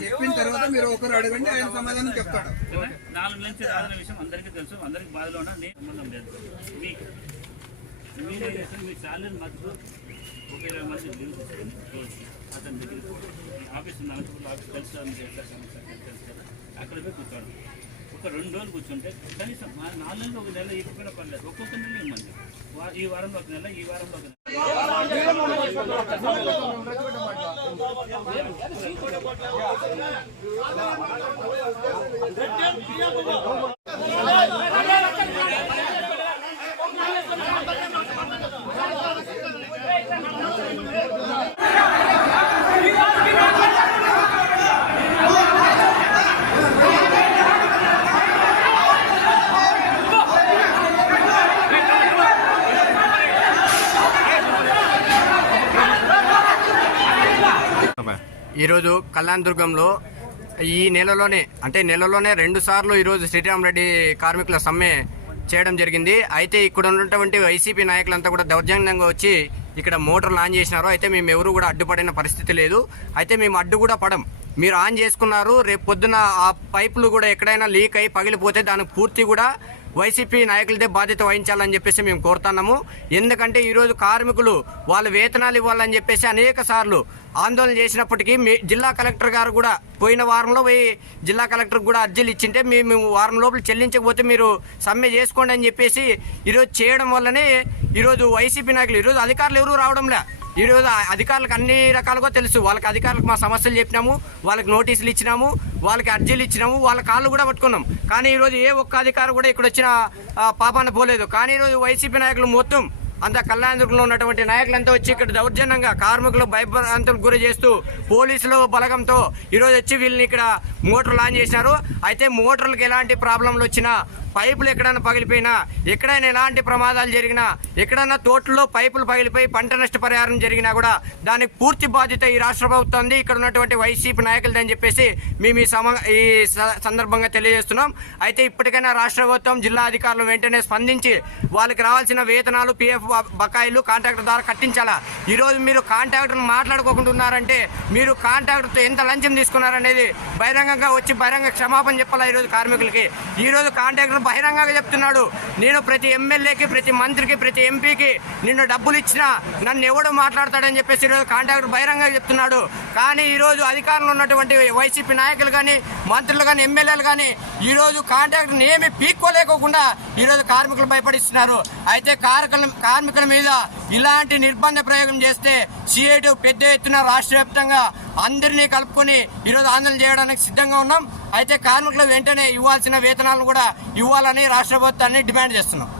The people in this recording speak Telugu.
చెప్పిన తర్వాత మీరు ఒకరు అడగండి ఆయన సమాధానం చెప్తాడు నాలుగు నుంచి రాదన్న విషయం అందరికీ తెలుసు అందరికి బాధలో ఉన్నా నేను సంబంధం లేదు. మీకు శాలరీ మధ్యలో ఒక ఇరవై మంది లీవ్ తీసుకొని రోజు అతని దగ్గర ఆఫీస్ నాలుగు ఆఫీస్ కలిసి అని అక్కడ పోయి కూర్చోడం ఒక రెండు రోజులు కూర్చుంటే కనీసం మా నాలుగు నెలలు ఒక నెల ఇకపోయినా పర్లేదు ఒక్కొక్క నెల ఇవ్వండి ఈ వారంలో ఒక నెల ఈ వారంలో ఒక నెల ఈరోజు కళ్యాణ్ దుర్గంలో ఈ నెలలోనే అంటే నెలలోనే రెండు సార్లు ఈరోజు శ్రీరామరెడ్డి కార్మికుల సమ్మె చేయడం జరిగింది. అయితే ఇక్కడ ఉన్నటువంటి వైసీపీ నాయకులంతా కూడా దౌర్జన్యంగా వచ్చి ఇక్కడ మోటార్లు ఆన్ చేసినారు. అయితే మేము ఎవరు కూడా అడ్డుపడిన పరిస్థితి లేదు. అయితే మేము అడ్డు కూడా పడం. మీరు ఆన్ చేసుకున్నారు. రేపు పొద్దున ఆ పైపులు కూడా ఎక్కడైనా లీక్ అయి పగిలిపోతే దానికి పూర్తి కూడా వైసీపీ నాయకులదే బాధ్యత వహించాలని చెప్పేసి మేము కోరుతున్నాము. ఎందుకంటే ఈరోజు కార్మికులు వాళ్ళ వేతనాలు ఇవ్వాలని చెప్పేసి అనేక సార్లు ఆందోళన చేసినప్పటికీ మీ జిల్లా కలెక్టర్ గారు కూడా పోయిన వారంలో పోయి జిల్లా కలెక్టర్ కూడా అర్జీలు ఇచ్చింటే మేము వారం లోపల చెల్లించకపోతే మీరు సమ్మె చేసుకోండి అని చెప్పేసి ఈరోజు చేయడం వల్లనే ఈరోజు వైసీపీ నాయకులు ఈరోజు అధికారులు ఎవరు రావడంలే. ఈరోజు అధికారులకు అన్ని రకాలుగా తెలుసు. వాళ్ళకి అధికారులకు మా సమస్యలు చెప్పినాము వాళ్ళకి నోటీసులు ఇచ్చినాము వాళ్ళకి అర్జీలు ఇచ్చినాము వాళ్ళ కాళ్ళు కూడా పట్టుకున్నాం. కానీ ఈరోజు ఏ ఒక్క అధికారు కూడా ఇక్కడ వచ్చిన పాపాన పోలేదు. కానీ ఈరోజు వైసీపీ నాయకులు మొత్తం అంత కళ్యాణదుర్గంలో ఉన్నటువంటి నాయకులంతా వచ్చి ఇక్కడ దౌర్జన్యంగా కార్మికులు భయభ్రాంతులకు గురి చేస్తూ పోలీసులు బలగంతో ఈరోజు వచ్చి వీళ్ళని ఇక్కడ మోటార్లు ఆన్ చేశారు. అయితే మోటార్లకు ఎలాంటి ప్రాబ్లంలు వచ్చినా పైపులు ఎక్కడైనా పగిలిపోయినా ఎక్కడైనా ఎలాంటి ప్రమాదాలు జరిగినా ఎక్కడైనా తోటల్లో పైపులు పగిలిపోయి పంట నష్ట పరిహారం జరిగినా కూడా దానికి పూర్తి బాధ్యత ఈ రాష్ట్ర ప్రభుత్వం ఇక్కడ ఉన్నటువంటి వైసీపీ నాయకులది అని చెప్పేసి మేము ఈ సమ ఈ స- సందర్భంగా తెలియజేస్తున్నాం. అయితే ఇప్పటికైనా రాష్ట్ర ప్రభుత్వం జిల్లా అధికారులు వెంటనే స్పందించి వాళ్ళకి రావాల్సిన వేతనాలు పిఎఫ్ బకాయిలు కాంట్రాక్టర్ ద్వారా కట్టించాలా? ఈరోజు మీరు కాంట్రాక్టర్ మాట్లాడుకోకుంటున్నారంటే మీరు కాంట్రాక్టర్తో ఎంత లంచం తీసుకున్నారనేది బహిరంగంగా వచ్చి బహిరంగ క్షమాపణ చెప్పాలా ఈరోజు కార్మికులకి? ఈరోజు కాంట్రాక్టర్ బహిరంగంగా చెప్తున్నాడు. నేను ప్రతి ఎమ్మెల్యేకి ప్రతి మంత్రికి ప్రతి ఎంపీకి నిన్ను డబ్బులు ఇచ్చినా నన్ను ఎవడు మాట్లాడతాడని చెప్పేసి ఈరోజు కాంట్రాక్టర్ బహిరంగంగా చెప్తున్నాడు. కానీ ఈరోజు అధికారంలో ఉన్నటువంటి వైసీపీ నాయకులు కానీ మంత్రులు కానీ ఎమ్మెల్యేలు కానీ ఈరోజు కాంట్రాక్టర్ని ఏమి పీక్కోలేకోకుండా ఈరోజు కార్మికులు భయపడిస్తున్నారు. అయితే కార్మికుల కార్మికుల మీద ఇలాంటి నిర్బంధ ప్రయోగం చేస్తే సిఐటి పెద్ద ఎత్తున రాష్ట్ర వ్యాప్తంగా అందరినీ కలుపుకొని ఈరోజు ఆందోళన చేయడానికి సిద్ధంగా ఉన్నాం. అయితే కార్మికులు వెంటనే ఇవ్వాల్సిన వేతనాలను కూడా ఇవ్వాలని రాష్ట్ర ప్రభుత్వాన్ని డిమాండ్ చేస్తున్నాం.